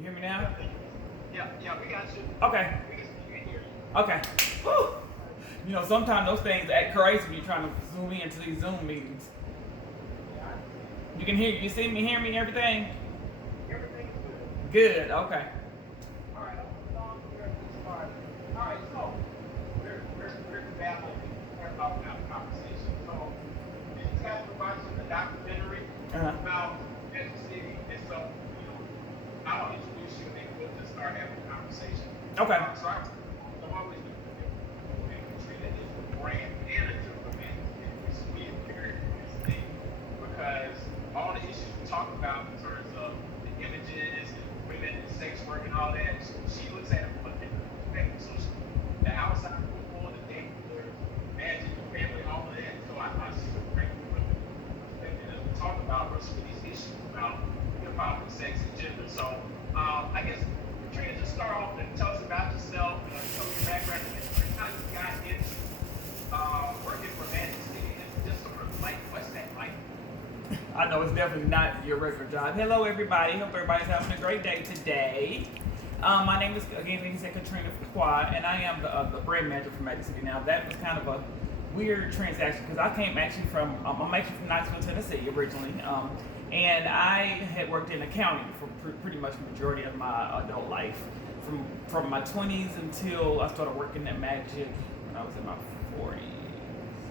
You hear me now? Yeah, we got you. Okay. We can hear you. Okay. Whew. You know, sometimes those things act crazy when you're trying to zoom into these Zoom meetings. You can hear, you see me, hear me, everything? Everything's good. Good, okay. All right, we're going to start. All right, so we're babbling about our conversation. So, you guys were watching the documentary about Magic City, and so, I'll introduce you and then we'll just start having a conversation. Okay. So I'm always Katrina is the brand manager for Magic City, which is me very interesting because all the issues we talk about in terms of the images and women and sex work and all that, she looks at it from a different perspective. So the outside football, the danger, magic, the family, all of that. So I see the great perspective as we talk about some of these issues about hip hop and sex and gender. So I guess Katrina, just start off and tell us about yourself, tell us your background, and how you got into working for Magic City, and just sort of like what's that like? I know it's definitely not your regular job. Hello, everybody. Hope everybody's having a great day today. My name is, again, like you said, Katrina Fuqua, and I am the brand manager for Magic City. Now, that was kind of a weird transaction because I came actually from, I'm actually from Knoxville, Tennessee originally, and I had worked in accounting for pretty much the majority of my adult life, from my 20s until I started working at Magic when I was in my 40s.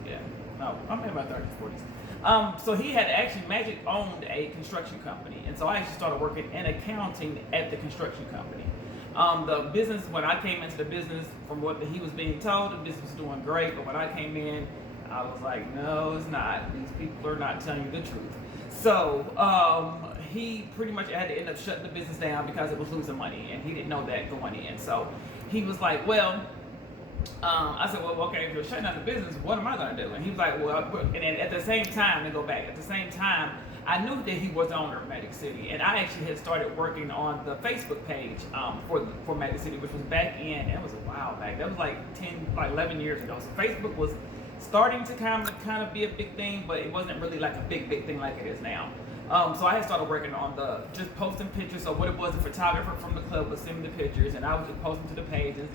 Yeah, no, I'm in my 30s, 40s. So he had actually, Magic owned a construction company, and so I actually started working in accounting at the construction company. The business, when I came into the business, from what he was being told, the business was doing great, but when I came in, I was like, no, it's not. These people are not telling you the truth. So he pretty much had to end up shutting the business down because it was losing money, and he didn't know that going in. So he was like, well, I said, well, okay, if you're shutting down the business, what am I going to do? And he was like, well, and then at the same time, to go back, at the same time, I knew that he was the owner of Magic City, and I actually had started working on the Facebook page for Magic City, which was back in, it was a while back, that was like 11 years ago. So Facebook was starting to kind of be a big thing, but it wasn't really like a big thing like it is now. So I had started working on just posting pictures. So what it was, the photographer from the club would send me the pictures, and I would just post them to the pages.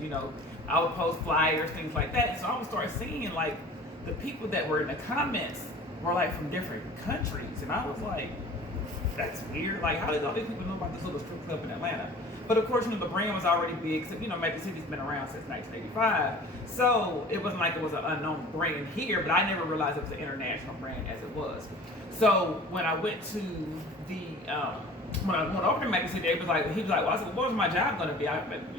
I would post flyers, things like that. And so I would start seeing like the people that were in the comments were like from different countries, and I was like, that's weird. Like, how did all these people know about this little strip club in Atlanta? But of course, the brand was already big. So, Magic City's been around since 1985. So it wasn't like it was an unknown brand here, but I never realized it was an international brand as it was. So when I went to when I went over to Magic City, he was like, well, I said, well, what was my job going to be?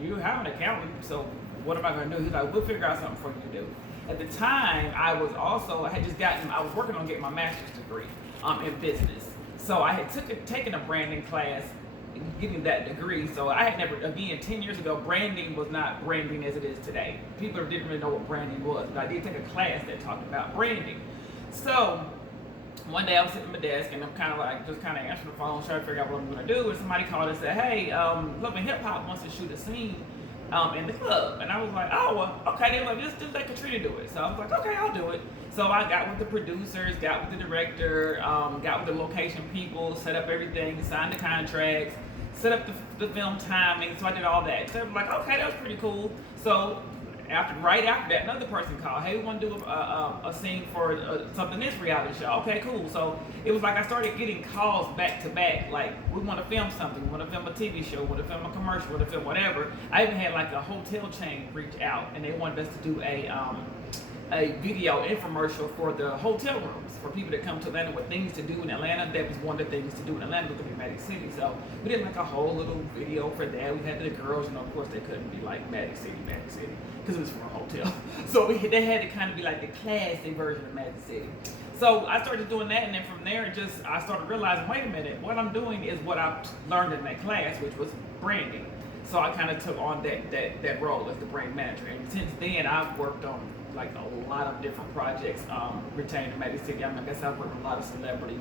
You have an accountant, so what am I going to do? He's like, we'll figure out something for you to do. At the time, I was working on getting my master's degree in business. So I had taken a branding class, getting that degree. So I had never, again, 10 years ago, branding was not branding as it is today. People didn't really know what branding was, but I did take a class that talked about branding. So one day I was sitting at my desk and I'm kind of answering the phone, trying to figure out what I'm going to do. And somebody called and said, hey, Love and Hip Hop wants to shoot a scene in the club. And I was like, oh, well, okay, they were like, just let Katrina do it. So I was like, okay, I'll do it. So I got with the producers, got with the director, got with the location people, set up everything, signed the contracts, set up the film timing. So I did all that. So I was like, okay, that was pretty cool. So right after that, another person called, hey, we want to do a scene for something this reality show. Okay, cool. So it was like I started getting calls back to back, like, we want to film something, we want to film a TV show, we want to film a commercial, we want to film whatever. I even had like a hotel chain reach out, and they wanted us to do a video infomercial for the hotel rooms for people that come to Atlanta with things to do in Atlanta. That was one of the things to do in Atlanta, looking at Magic City. So we did like a whole little video for that. We had the girls, of course they couldn't be like Magic City, because it was from a hotel. So they had to kind of be like the classy version of Magic City. So I started doing that, and then from there, I started realizing, wait a minute, what I'm doing is what I learned in that class, which was branding. So I kind of took on that role as the brand manager, and since then I've worked on like a lot of different projects pertaining to Magic City. I guess I've worked with a lot of celebrities.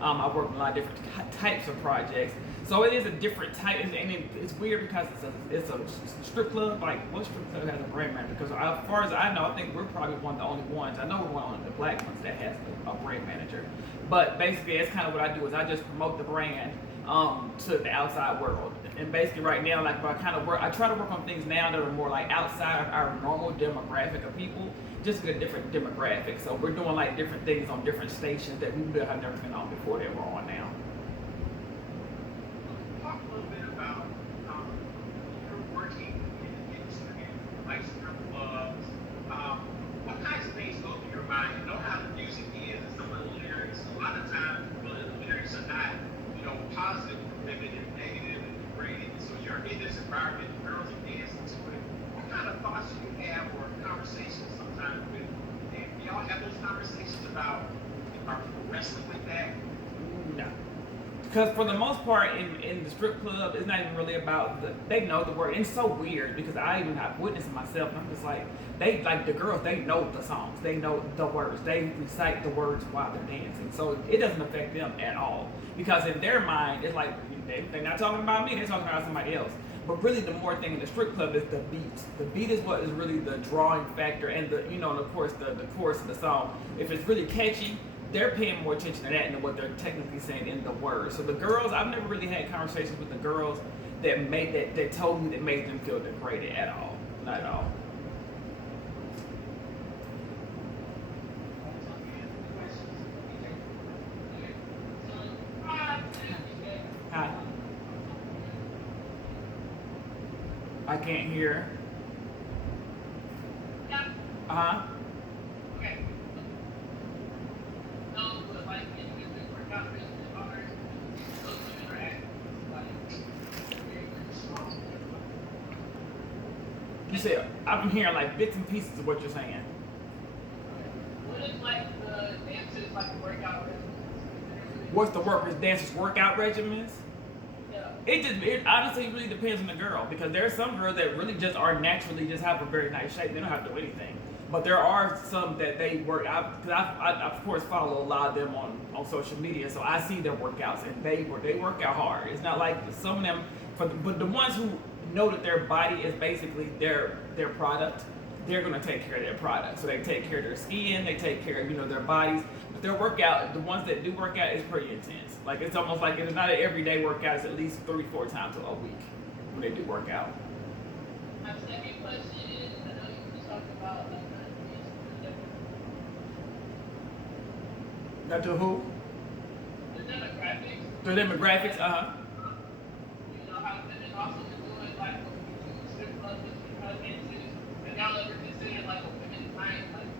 I've worked on a lot of different types of projects. So it is a different type, and it's weird because it's a strip club. Like, what strip club has a brand manager? Because as far as I know, I think we're probably one of the only ones. I know we're one of the black ones that has a brand manager. But basically, it's kind of what I do is I just promote the brand. to the outside world. And basically right now, like I try to work on things now that are more like outside of our normal demographic of people, just get a different demographic. So we're doing like different things on different stations that we would have never been on before that we're on now. Talk a little bit about you're working in the industry, like strip clubs. What kinds of things go through your mind? You know how the music is, and some of the lyrics. A lot of times, the lyrics are not, positive for women and negative and degrading. So you're in this environment, girls are dancing to it. What kind of thoughts do you have or conversations sometimes with? And y'all have those conversations about are people wrestling with that? No. Because for the most part, in the strip club, it's not even really about they know the word. And it's so weird because I even have witnessed it myself, and I'm just like, the girls, they know the songs, they know the words, they recite the words while they're dancing. So it doesn't affect them at all. Because in their mind, it's like, they're not talking about me, they're talking about somebody else. But really the more thing in the strip club is the beat. The beat is what is really the drawing factor, and and of course the chorus of the song. If it's really catchy, they're paying more attention to that than what they're technically saying in the words. So the girls, I've never really had conversations with the girls that told me that made them feel degraded at all. Not at all. Hi. I can't hear. Uh-huh. You said, I'm hearing like bits and pieces of what you're saying. What is like the dances, like the workout regimens? What's the dancers' workout regimens? Yeah. It honestly really depends on the girl, because there are some girls that really just are naturally just have a very nice shape. They don't have to do anything. But there are some that they work out, because I of course follow a lot of them on social media, so I see their workouts and they work out hard. It's not like some of them, but the ones who know that their body is basically their product, they're going to take care of their product. So they take care of their skin, they take care of their bodies. But their workout, the ones that do work out, is pretty intense. Like it's almost like it's not an everyday workout. It's at least 3-4 times a week when they do work out. My second question is, I know you were talking about like Not to who? the demographics. The demographics, How women also been doing like what strip clubs and dances, and y'all ever considered like a women's night, like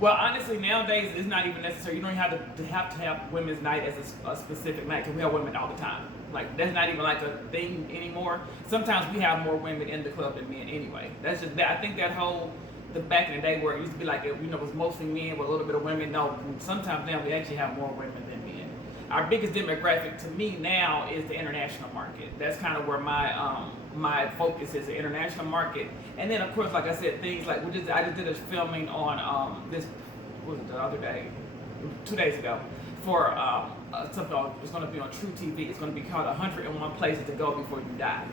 Well, honestly, nowadays it's not even necessary. You don't have to have women's night as a specific night, because we have women all the time. Like that's not even like a thing anymore. Sometimes we have more women in the club than men anyway. That's just that. I think that whole the back in the day where it used to be like it was mostly men with a little bit of women. No, sometimes now we actually have more women than men. Our biggest demographic to me now is the international market. That's kind of where my focus is, the international market. And then of course, like I said, things like I just did a filming on this, what was it, the other day, 2 days ago, for something it's going to be on True TV. It's going to be called 101 Places to Go Before You Die.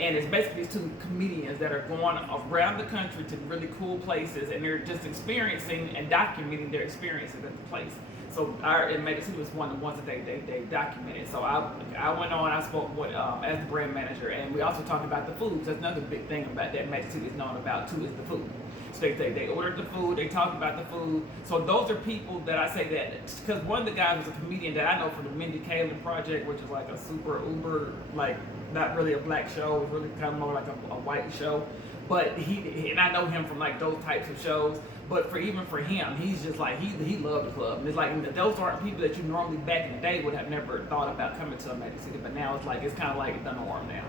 And it's basically these two comedians that are going around the country to really cool places, and they're just experiencing and documenting their experiences at the place. So Magic City was one of the ones that they documented. So I went on, I spoke with as the brand manager, and we also talked about the food. That's another big thing about that Magic City is known about too, is the food. So they ordered the food, they talked about the food. So those are people that I say that, because one of the guys was a comedian that I know from the Mindy Kaling Project, which is like a super uber, like not really a black show, it's really kind of more like a white show. But and I know him from like those types of shows. But even for him, he's just like, he loved the club. And it's like, those aren't people that you normally back in the day would have never thought about coming to a Magic City. But now it's kind of like the norm now.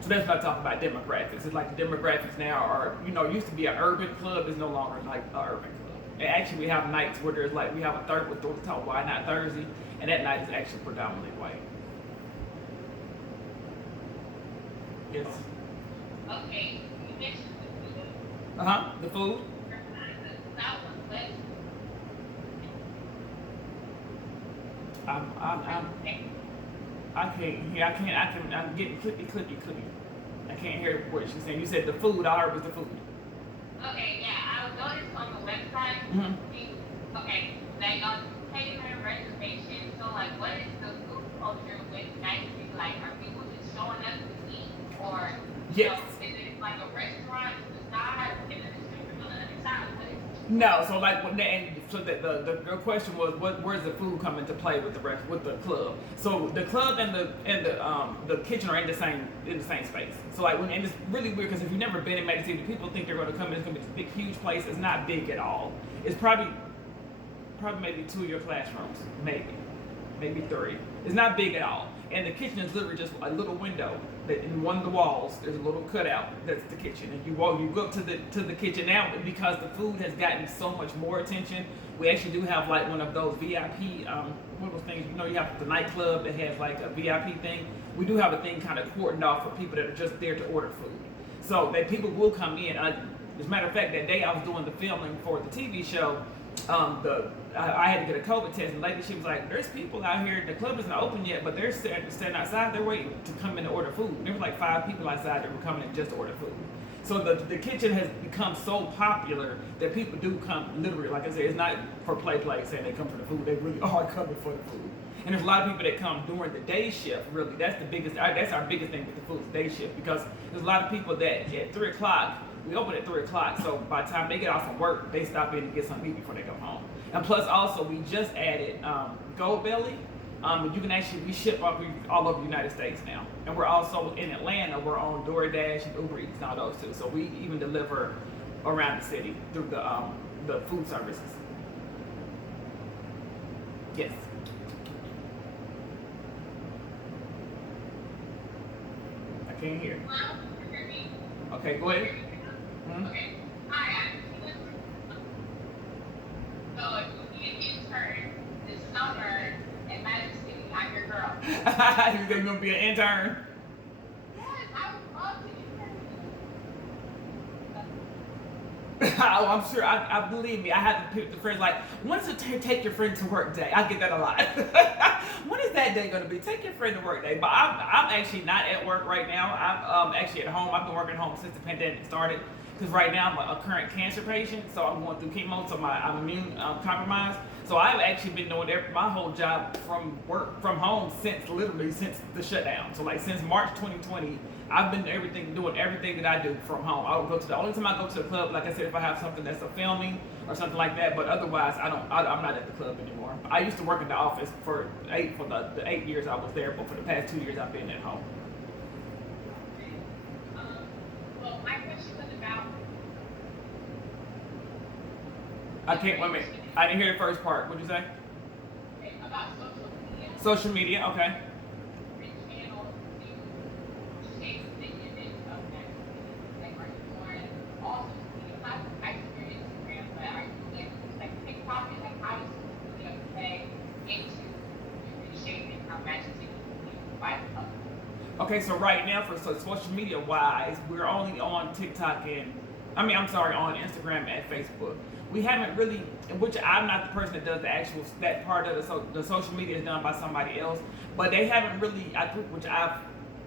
So that's what I talk about demographics. It's like the demographics now are, it used to be an urban club, is no longer like an urban club. And actually we have nights where there's like, we have a third with what's called Why Not Thursday. And that night is actually predominantly white. Yes. okay, you mentioned the food. The food. That was less. I can't hear. I'm getting clippy. I can't hear what she's saying. You said the food. I heard was the food. Okay, yeah, I noticed on the website. Mm-hmm. Okay, they on pay for reservation. So like, what is the food Like, are people just showing up to eat, or Yes. is it like a restaurant to the side and then it's on the other side of the place? No, so like the question was where's the food come into play with the club? So the club and the kitchen are in the same space. So like and it's really weird because if you've never been in Magic City, people think they're going to come in. It's going to be this big huge place. It's not big at all. It's probably maybe 2 of your classrooms, maybe 3. It's not big at all. And the kitchen is literally just a little window that in one of the walls there's a little cutout that's the kitchen. And you go up to the kitchen now because the food has gotten so much more attention. We actually do have like one of those VIP one of those things, you have the nightclub that has like a VIP thing. We do have a thing kind of cordoned off for people that are just there to order food. So that people will come in. As a matter of fact, that day I was doing the filming for the TV show, I had to get a COVID test, and the lady, she was like, there's people out here, the club isn't open yet, but they're standing outside, they're waiting to come in to order food. There was like 5 people outside that were coming in just to order food. So the kitchen has become so popular that people do come, literally, like I said, it's not for play saying they come for the food, they really are coming for the food. And there's a lot of people that come during the day shift, really. That's our biggest thing with the food, day shift, because there's a lot of people that at 3 o'clock, we open at 3 o'clock, so by the time they get off from work, they stop in to get something to eat before they go home. And plus, also, we just added Gold Belly. You can actually, we ship all over the United States now. And we're also in Atlanta, we're on DoorDash and Uber Eats and all those too. So we even deliver around the city through the food services. Yes. I can't hear. Hello? Can you hear me? Okay, go ahead. Hmm? Okay. Hi, so if you be an intern this summer at Magic City, I'm your girl. You think you're gonna be an intern? Yes, I would love to intern with you. Oh, I'm sure. I believe me. I had to pick the friends like, when is it take your friend to work day? I get that a lot. When is that day going to be? Take your friend to work day. But I'm actually not at work right now. I'm actually at home. I've been working at home since the pandemic started. Because right now I'm a current cancer patient, so I'm going through chemo, so I'm immune compromised. So I've actually been doing my whole job from home since the shutdown. So like since March 2020, I've been doing everything that I do from home. I don't go to the only time I go to the club, like I said, if I have something that's a filming or something like that. But otherwise, I'm not at the club anymore. I used to work in the office for the 8 years I was there, but for the past 2 years I've been at home. Well, my question was about. I can't. Wait a minute. I didn't hear the first part. What'd you say? Okay, about social media. Social media. Okay. Rich channels, you shape the image of Magic City. Like, are you doing all social media platforms? I see your Instagram, but are you like TikTok and like how does social media play into reshaping how Magic City is viewed by the public? Okay, so right now, for social media wise, we're only on TikTok on Instagram and Facebook. We haven't really, which I'm not the person that does that part of the social media is done by somebody else, but they haven't really, I think, which I've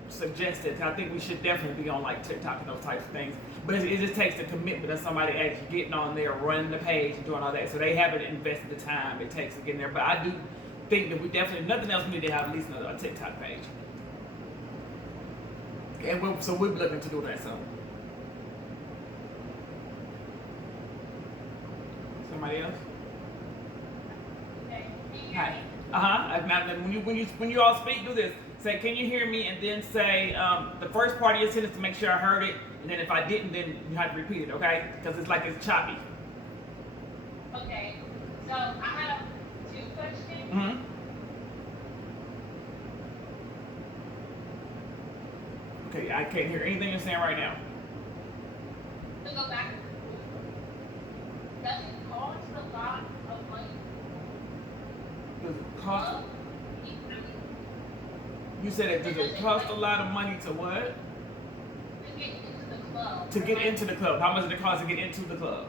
suggested, I think we should definitely be on like TikTok and those types of things, but it just takes the commitment of somebody actually getting on there, running the page and doing all that, so they haven't invested the time it takes to get in there, but I do think that we definitely, nothing else, we need to have at least a TikTok page. And we're looking to do that soon. Somebody else? Okay, can you hear Hi. me? Now, when you all speak, do this. Say, can you hear me? And then say the first part of your sentence to make sure I heard it. And then if I didn't, then you have to repeat it, okay? Because it's choppy. Okay, so I have 2 questions. Mm-hmm. Okay, I can't hear anything you're saying right now. To go back, does it cost a lot of money? Does it cost? Well, You said does it cost a lot of money to what? to get into the club. To get into the club. How much does it cost to get into the club?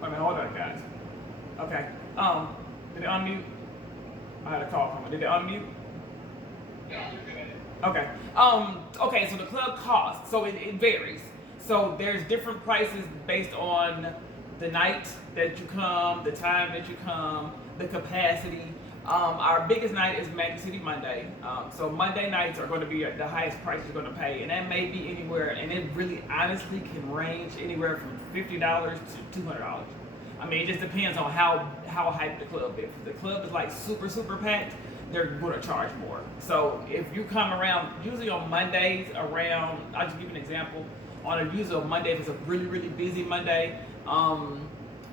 Wait a minute, hold on, guys. Okay. Did it unmute? I had a call from it. Did it unmute? Yeah, you're good. Okay. Okay, so the club costs, so it varies. So there's different prices based on the night that you come, the time that you come, the capacity. Our biggest night is Magic City Monday. So Monday nights are going to be the highest price you're going to pay, and that may be anywhere, and it really honestly can range anywhere from $50 to $200. I mean, it just depends on how hyped the club is. If the club is like super packed, they're going to charge more. So if you come around, usually on Mondays around, I'll just give you an example. On a usual Monday, if it's a really busy Monday,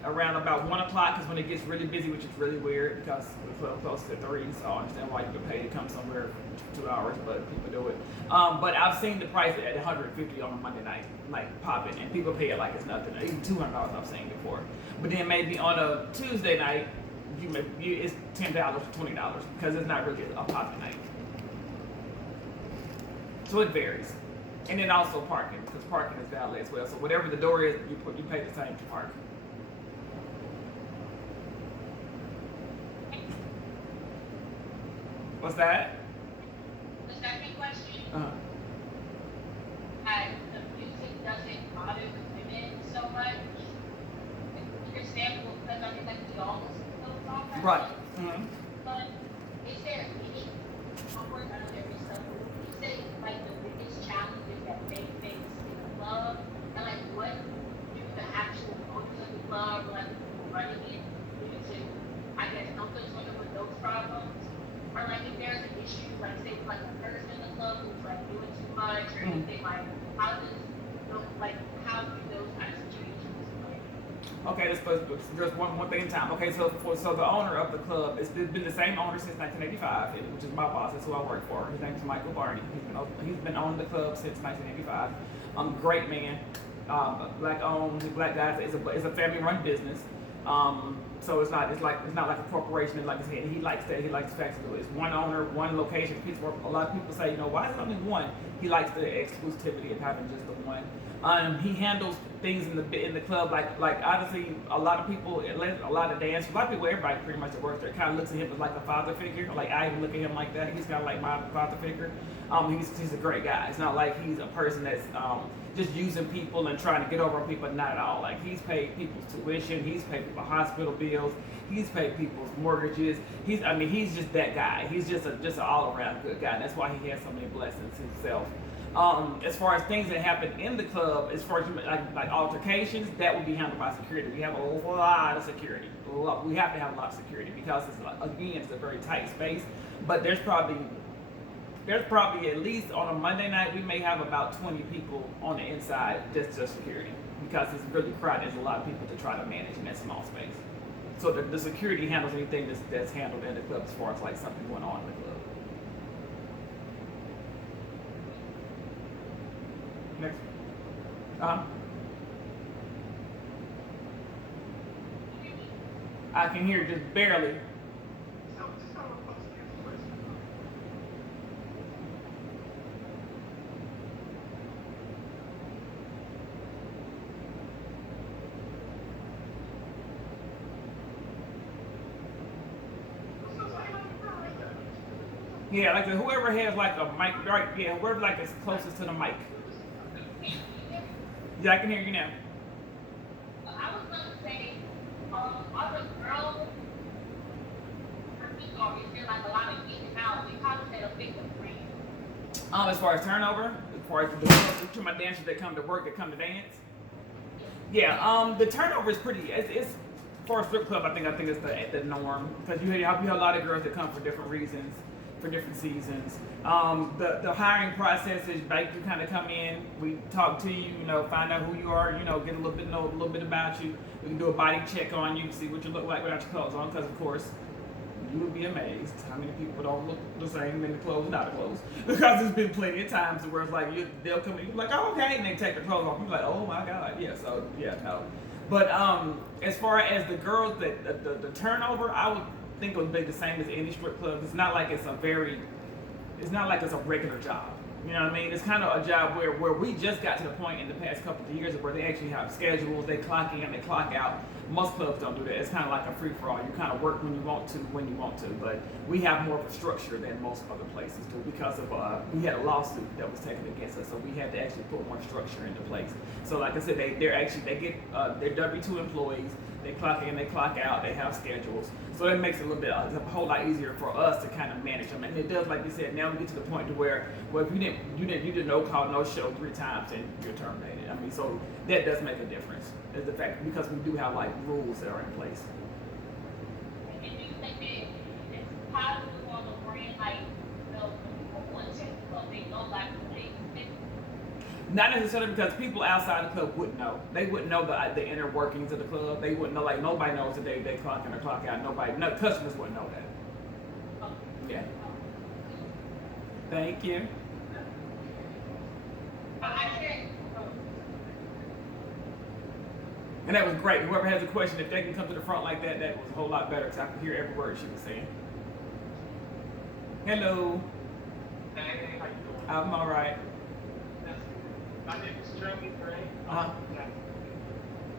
around about 1 o'clock is when it gets really busy, which is really weird because the club closes at 3, so I understand why you would pay to come somewhere for 2 hours, but people do it. But I've seen the price at $150 on a Monday night, like popping, and people pay it like it's nothing. Even $200 I've seen before. But then maybe on a Tuesday night, it's $10 or $20 because it's not really a popping night. So it varies. And then also parking, because parking is valet as well. So whatever the door is, you pay the same to park. What's that? The second question, Uh-huh. the music doesn't bother the women so much. Understandable because I mean, like we all listen to those songs. Right. Mm-hmm. But is there any homework out there stuff? You say like the biggest challenges that they face in the club, and like what do the actual owners of the club, like the people running it, do to, I guess, help us with those problems? Or like if there's an issue, like say like a person in the club who's like doing too much or anything, like how do those kind of situations play? Okay, just one thing in time. Okay, so the owner of the club, it's been the same owner since 1985, which is my boss. That's who I work for. His name is Michael Barney. He's been owning the club since 1985. Great man, black owned, black guys. It's a family run business. So it's not like a corporation. And like I said, he likes that. He likes the fact that it's one owner, one location. A lot of people say, why is it only one? He likes the exclusivity of having just the one. He handles things in the club like honestly, a lot of people, a lot of dancers, a lot of people, everybody pretty much that works there kind of looks at him as like a father figure. Like I even look at him like that. He's kind of like my father figure. He's a great guy. It's not like he's a person that's just using people and trying to get over on people. Not at all. Like he's paid people's tuition. He's paid people's hospital bills. He's paid people's mortgages. He's just that guy. He's just an all around good guy. And that's why he has so many blessings himself. As far as things that happen in the club, as far as like altercations, that will be handled by security. We have a lot of security. We have to have a lot of security because it's a very tight space. But there's probably at least on a Monday night we may have about 20 people on the inside just security because it's really crowded. There's a lot of people to try to manage in that small space. So the security handles anything that's handled in the club as far as like something going on in the club. Next. I can hear just barely. So just have a question. Yeah, like whoever has like a mic, right? Yeah, whoever like is closest to the mic. Yeah, I can hear you now. I was gonna say, are the girls, or is there like a lot of in and out? We call it a big brand. As far as turnover, as far as to my dancers that come to work, that come to dance. Yeah, the turnover is pretty. It's for a strip club. I think it's the norm because you have a lot of girls that come for different reasons, for different seasons. The hiring process is like you kind of come in, we talk to you, find out who you are, get know a little bit about you. We can do a body check on you, see what you look like without your clothes on, because of course you would be amazed how many people don't look the same in the clothes and out of clothes. Because there's been plenty of times where it's like they'll come in, you're like, oh, okay, and they take their clothes off. You're like, oh my God, yeah. So yeah, no. But as far as the girls the turnover, I would think it would be the same as any strip club. It's not like it's a regular job. You know what I mean? It's kind of a job where we just got to the point in the past couple of years where they actually have schedules, they clock in, they clock out. Most clubs don't do that. It's kind of like a free-for-all. You kind of work when you want to, but we have more of a structure than most other places do because of we had a lawsuit that was taken against us, so we had to actually put more structure into place. So like I said, they get they're W-2 employees. They clock in, they clock out, they have schedules. So that makes it a little bit, a whole lot easier for us to kind of manage them. And it does, like you said, now we get to the point to where, well, if you did no call, no show 3 times, and you're terminated. I mean, so that does make a difference. Is the fact because we do have like rules that are in place. And do you think that it's positive on the brand, like, you know, when people want to check the club, they know like they Not necessarily because people outside the club wouldn't know. They wouldn't know the inner workings of the club. They wouldn't know, like nobody knows that they clock in or clock out. No customers wouldn't know that. Yeah. Thank you. And that was great. Whoever has a question, if they can come to the front like that, that was a whole lot better because I could hear every word she was saying. Hello. Hey, how you doing? I'm all right. My name is Jeremy Gray. Uh-huh.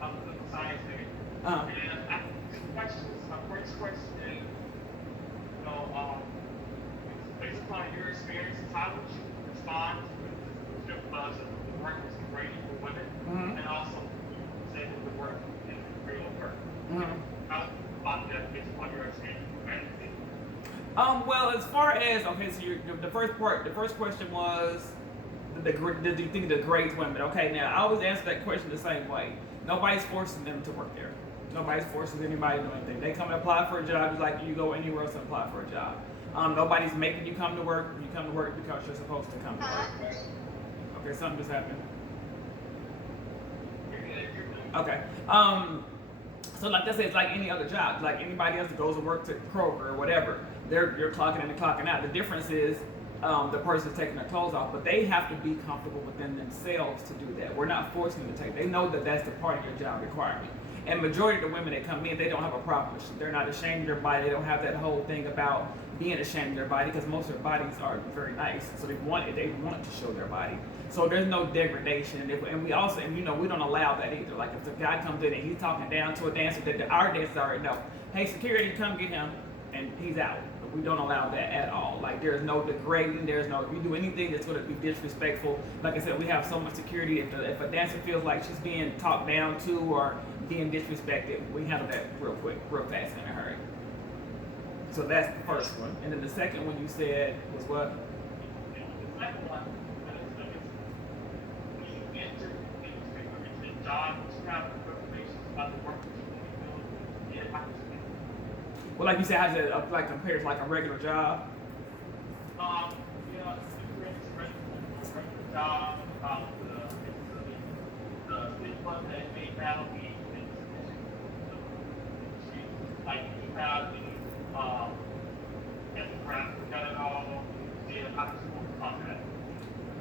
I'm a political science major. Uh-huh. And I have 2 questions. My first question is, you know, based upon your experiences, how would you respond to the buzz of the work was degrading for women, Mhm. and also say that the work is real work? Mhm. How about that based upon your experience? Well, as far as okay, so the first question was, did you think it degrades women? Okay, now I always answer that question the same way. Nobody's forcing them to work there. Nobody's forcing anybody to do anything. They come and apply for a job just like you go anywhere else and apply for a job. Nobody's making you come to work. You come to work because you're supposed to come to work. Okay, something just happened. Okay. So like I said, it's like any other job, like anybody else that goes to work to Kroger or whatever. You're clocking in and clocking out. The difference is the person's taking their clothes off, but they have to be comfortable within themselves to do that. We're not forcing them to take. They know that that's the part of your job requirement. And majority of the women that come in, they don't have a problem. They're not ashamed of their body. They don't have that whole thing about being ashamed of their body because most of their bodies are very nice. So they want to show their body. So there's no degradation. And we also, and you know, we don't allow that either. Like if the guy comes in and he's talking down to a dancer, that our dancers already know, hey, security, come get him, and he's out. We don't allow that at all. Like there's no degrading. There's no, if you do anything that's going to be disrespectful, like I said, we have so much security. If a dancer feels like she's being talked down to or being disrespected, we handle that real quick, real fast and in a hurry. So that's the first one. And then the second one you said was what? The second one, when you enter the job, you have information about the work that you do, Well, like you said, how does it like compare to like a regular job? You know, it's a regular job, the stigma that may battle me, like you have the ethnographic, got it all, how to talk that.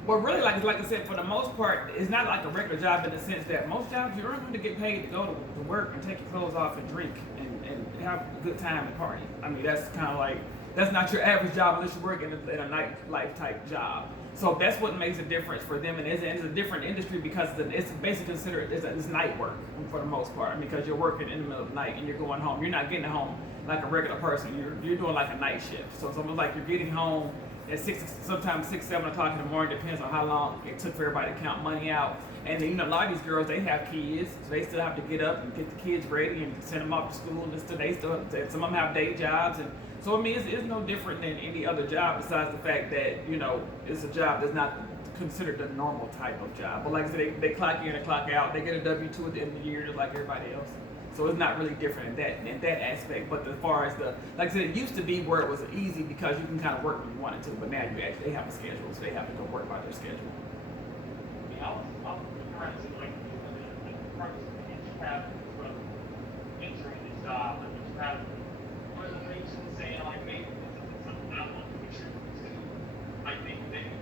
Well, really, like I said, for the most part, it's not like a regular job in the sense that most jobs you're going to get paid to go to work and take your clothes off and drink and have a good time and party. I mean, that's kind of like, that's not your average job unless you work in a nightlife type job. So that's what makes a difference for them, and it's a different industry because it's basically considered it's night work for the most part because you're working in the middle of the night and you're going home. You're not getting home like a regular person. You're doing like a night shift. So it's almost like you're getting home at sometimes 6, 7 o'clock in the morning, depends on how long it took for everybody to count money out. And then, you know, a lot of these girls, they have kids, so they still have to get up and get the kids ready and send them off to school. And some of them have day jobs. And so, I mean, it's no different than any other job besides the fact that, you know, it's a job that's not considered a normal type of job. But like I said, they clock in and clock out. They get a W-2 at the end of the year just like everybody else. So it's not really different in that aspect. But as far as like I said, it used to be where it was easy because you can kind of work when you wanted to. But now you actually have a schedule, so they have to go work by their schedule. Yeah, I was trying to like the person that you have entering this job, that you have reservations saying like maybe this is something I want to contribute to. Like maybe this is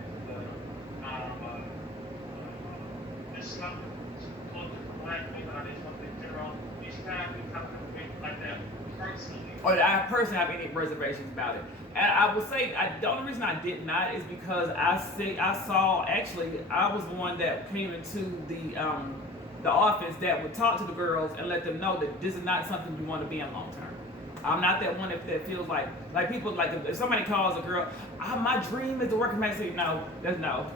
this something closer to black people, or there's something general. Like that personally. Or I personally have any reservations about it. And I would say the only reason I did not is because I saw actually I was the one that came into the office that would talk to the girls and let them know that this is not something you want to be in long term. I'm not that one that feels like people like if somebody calls a girl, my dream is to work in Mexico. No, that's no.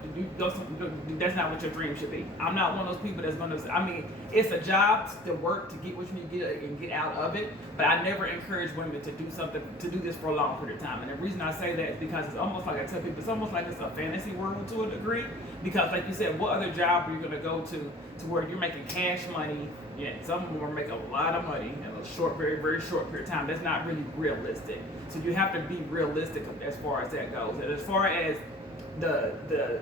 That's not what your dream should be. I'm not one of those people that's gonna. I mean, it's a job to work to get what you need to get and get out of it. But I never encourage women to do something to do this for a long period of time. And the reason I say that is because it's almost like I tell people, it's almost like it's a fantasy world to a degree. Because like you said, what other job are you gonna go to where you're making cash money? Yeah, some of them are making a lot of money in a short, very, very short period of time. That's not really realistic. So you have to be realistic as far as that goes. And as far as the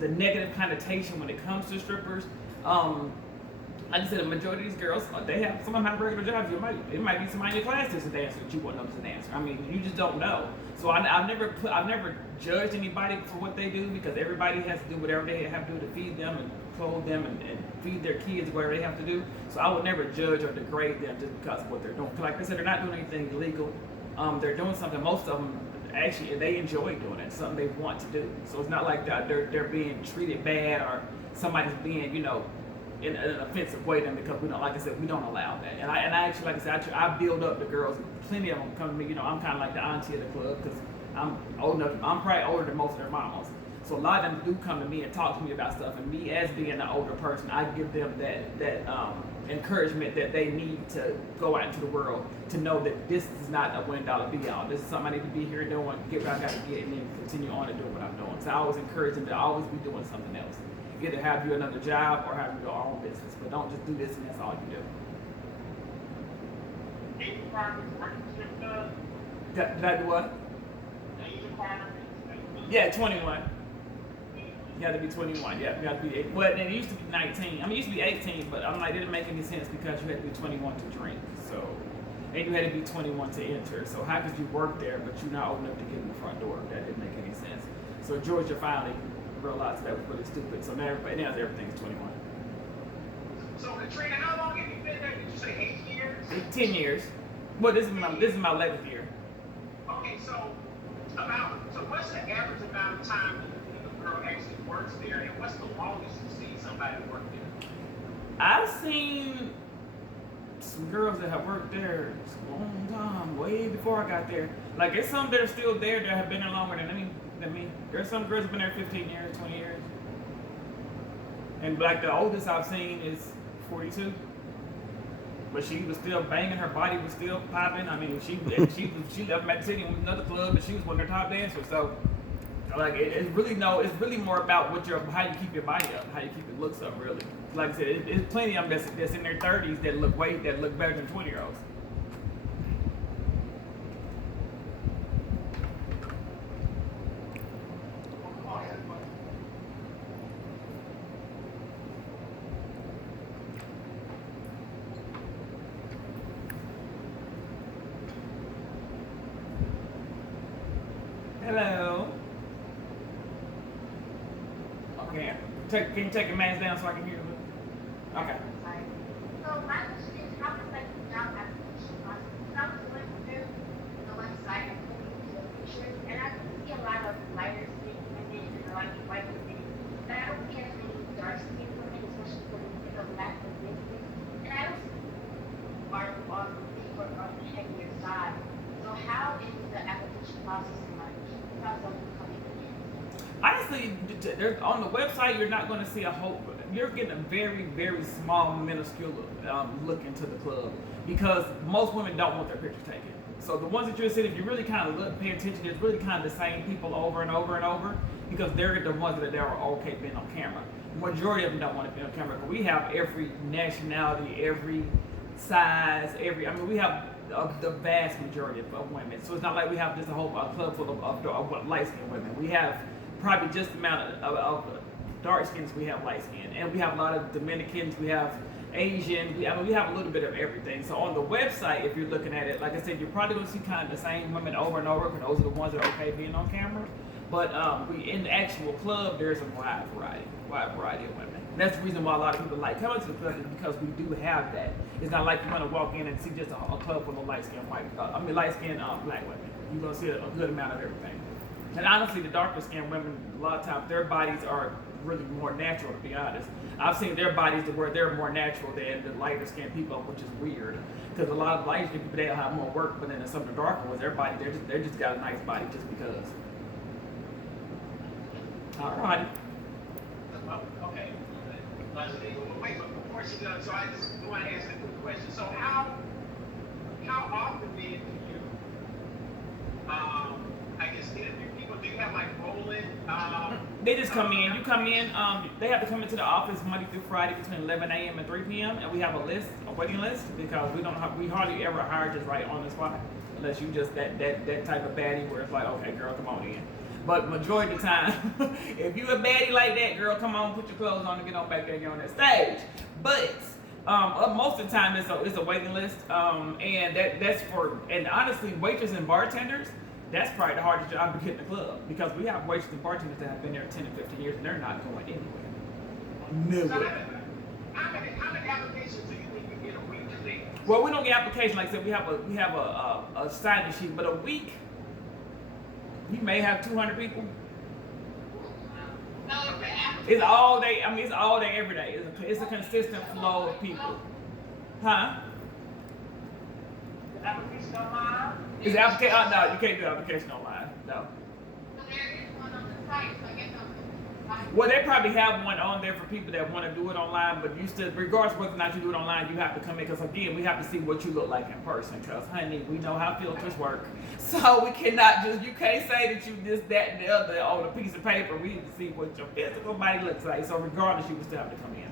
negative connotation when it comes to strippers, like I said, the majority of these girls, they have some of them have regular jobs. It might be somebody in your class that's a dancer that you want them as a dancer. I mean, you just don't know. So I've never judged anybody for what they do because everybody has to do whatever they have to do to feed them and clothe them and feed their kids, whatever they have to do. So I would never judge or degrade them just because of what they're doing. Like I said, they're not doing anything illegal. They're doing something. Most of them actually they enjoy doing it. Something they want to do. So it's not like they're being treated bad or somebody's being in an offensive way to them because we don't, like I said, we don't allow that. And I actually, like I said, I build up the girls. Plenty of them come to me. I'm kind of like the auntie of the club because I'm old enough. I'm probably older than most of their mamas. So a lot of them do come to me and talk to me about stuff. And me, as being an older person, I give them that encouragement that they need to go out into the world to know that this is not a $1 be all. This is something I need to be here doing, get what I got to get, and then continue on and do what I'm doing. So I always encourage them to always be doing something else. Either have you another job or have you your own business, but don't just do this and that's all you do. Age requirements, working does. Did I do what? Age requirements. Yeah, 21. You had to be 21. Yeah, you had to be 8. Well, it used to be 19. I mean, it used to be 18, but I'm like, it didn't make any sense because you had to be 21 to drink. So, and you had to be 21 to enter. So how could you work there, but you're not old enough to get in the front door? That didn't make any sense. So Georgia finally realized that was really stupid. So now everything's 21. So Katrina, how long have you been there? Did you say 8 years? 10 years. Well, this is my 11th year. Okay, so what's the average amount of time that a girl actually works there, and what's the longest you've seen somebody work there? I've seen some girls that have worked there a long time, way before I got there. Like, there's some that are still there that have been there longer than me. There's some girls that have been there 15 years, 20 years. And like the oldest I've seen is 42. But she was still banging, her body was still popping. I mean, she left Magic City and went to another club, and she was one of their top dancers. So, like, it's really more about how you keep your body up, how you keep your looks up, really. Like I said, it's plenty of them that's in their 30s that look better than 20-year-olds. Hello. Okay. Can you take your mask down so I can hear you? Okay. So my question is, how does like the job application process? I was going through the website and looking through the pictures, and I see a lot of lighter skin women and a lot of white women, but I don't see as many dark skin women, especially for the black business. And I don't see are on the heavier side. So how is the application process like? How's that coming in? Honestly, on the website, you're not going to see a whole. You're getting a very, very small, minuscule look into the club because most women don't want their pictures taken. So the ones that you're seeing, if you really kind of pay attention, it's really kind of the same people over and over and over because they're the ones that are okay being on camera. Majority of them don't want to be on camera because we have every nationality, every size, we have the vast majority of women. So it's not like we have just a whole club full of light-skinned women. We have probably just the amount of dark skins we have light skin, and we have a lot of Dominicans, we have Asian, we have a little bit of everything. So on the website, if you're looking at it, like I said, you're probably going to see kind of the same women over and over because those are the ones that are okay being on camera. But in the actual club, there's a wide variety of women. And that's the reason why a lot of people like coming to the club is because we do have that. It's not like you want to walk in and see just a club full of light-skinned black women. You're going to see a good amount of everything. And honestly, the darker skinned women, a lot of times, their bodies are really more natural, to be honest. I've seen their bodies to where they're more natural than the lighter skinned people, which is weird. Because a lot of lighter skinned people, they'll have more work, but then some of the darker ones, their body, they're just got a nice body just because. Alrighty. Okay. Wait, but before she does, so I just want to ask a quick question. So how often then do you, I guess, interview people? Do you have like rolling? They just come in. You come in. They have to come into the office Monday through Friday between 11 a.m. and 3 p.m. And we have a waiting list, because we hardly ever hire just right on the spot, unless you just that type of baddie where it's like, okay, girl, come on in. But majority of the time, if you a baddie like that, girl, come on, put your clothes on and get on back there and get on that stage. But most of the time, it's a waiting list, and that's for, and honestly, waitresses and bartenders, that's probably the hardest job to get in the club, because we have waitresses and bartenders that have been there 10 and 15 years, and they're not going anywhere. So Nowhere. how many applications do you think you get a week to leave? Well, we don't get applications. Like I said, we have a sign-in sheet, but a week, you may have 200 people. No, It's all day. I mean, it's all day, every day. It's a consistent flow of people. Huh? The application online? Is the application? Oh, no, you can't do application online. No. there is one on the site, so I guess Well, they probably have one on there for people that want to do it online, but you still, regardless of whether or not you do it online, you have to come in, because again, we have to see what you look like in person, because honey, we know how filters work. So we cannot just, you can't say that you this, that, and the other on a piece of paper. We need to see what your physical body looks like. So regardless, you will still have to come in.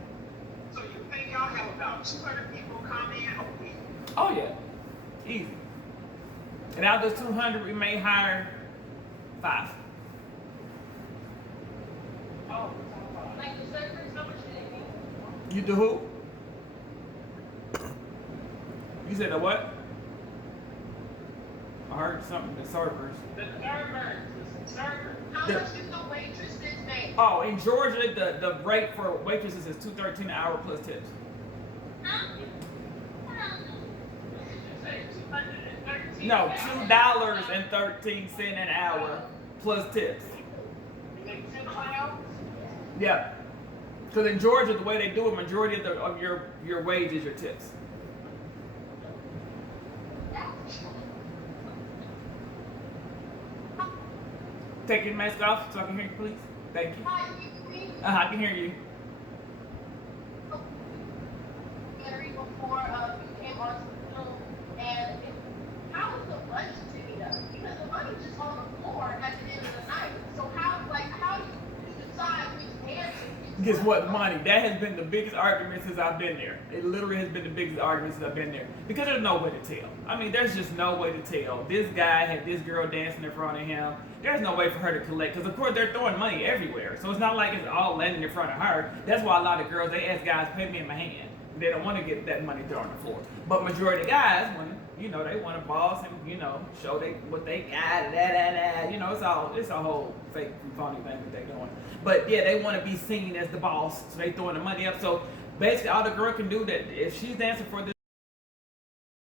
So you think y'all have about 200 people come in a week? Oh yeah, easy. And out of those 200, we may hire 5. Oh, like the servers, how much do they make? You do who? You said the what? I heard something, the servers. the servers. How The- much do the waitresses make? Oh, in Georgia, the rate for waitresses is $2.13 an hour plus tips. Huh? No, $2.13 an hour plus tips. You make 10 clowns? Yeah. Because in Georgia, the way they do it, majority of your wage is your tips. Take your mask off so I can hear you, please. Thank you. Hi, we I can hear you. Gary before you came on the film, and how is the lunch divvied up? Because the money's just on the floor at the end of the night. So how do you decide which hand to Guess what? Money. That has been the biggest argument since I've been there. It literally has been the biggest argument since I've been there. Because there's no way to tell. I mean, there's just no way to tell. This guy had this girl dancing in front of him. There's no way for her to collect. Because, of course, they're throwing money everywhere. So it's not like it's all landing in front of her. That's why a lot of girls, they ask guys, pay me in my hand. They don't want to get that money thrown on the floor. But majority of guys, when they want to boss and, show what they got, it's a whole fake and phony thing that they're doing. But yeah, they want to be seen as the boss, so they throwing the money up. So basically, all the girl can do that, if she's dancing for this